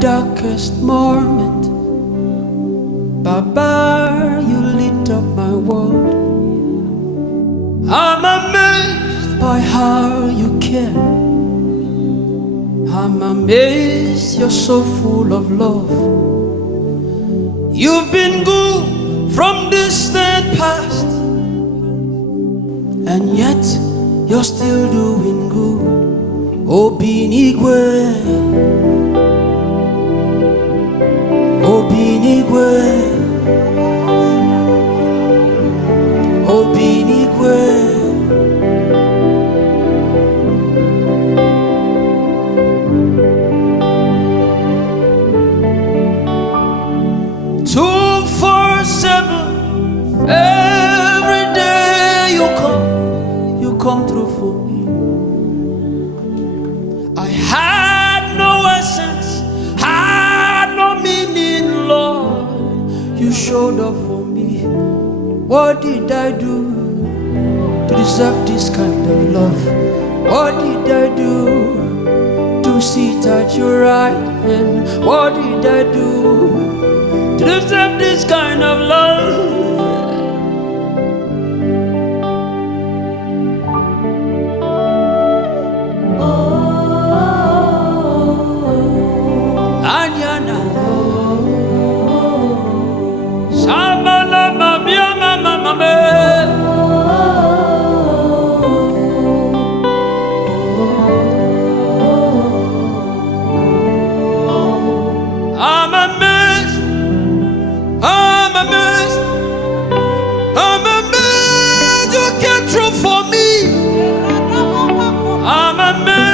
darkest moment, Baba, you lit up my world. I'm amazed by how you care. I'm amazed you're so full of love. You've been good from distant past, and yet you're still doing good. Obinigwe, Obinigwe, Obinigwe. Every day you come through for me. I had no essence, had no meaning, Lord. You showed up for me. What did I do to deserve this kind of love? What did I do to sit at your right hand? What did I do to deserve this kind of love? I'm amazed you came through for me. I'm amazed.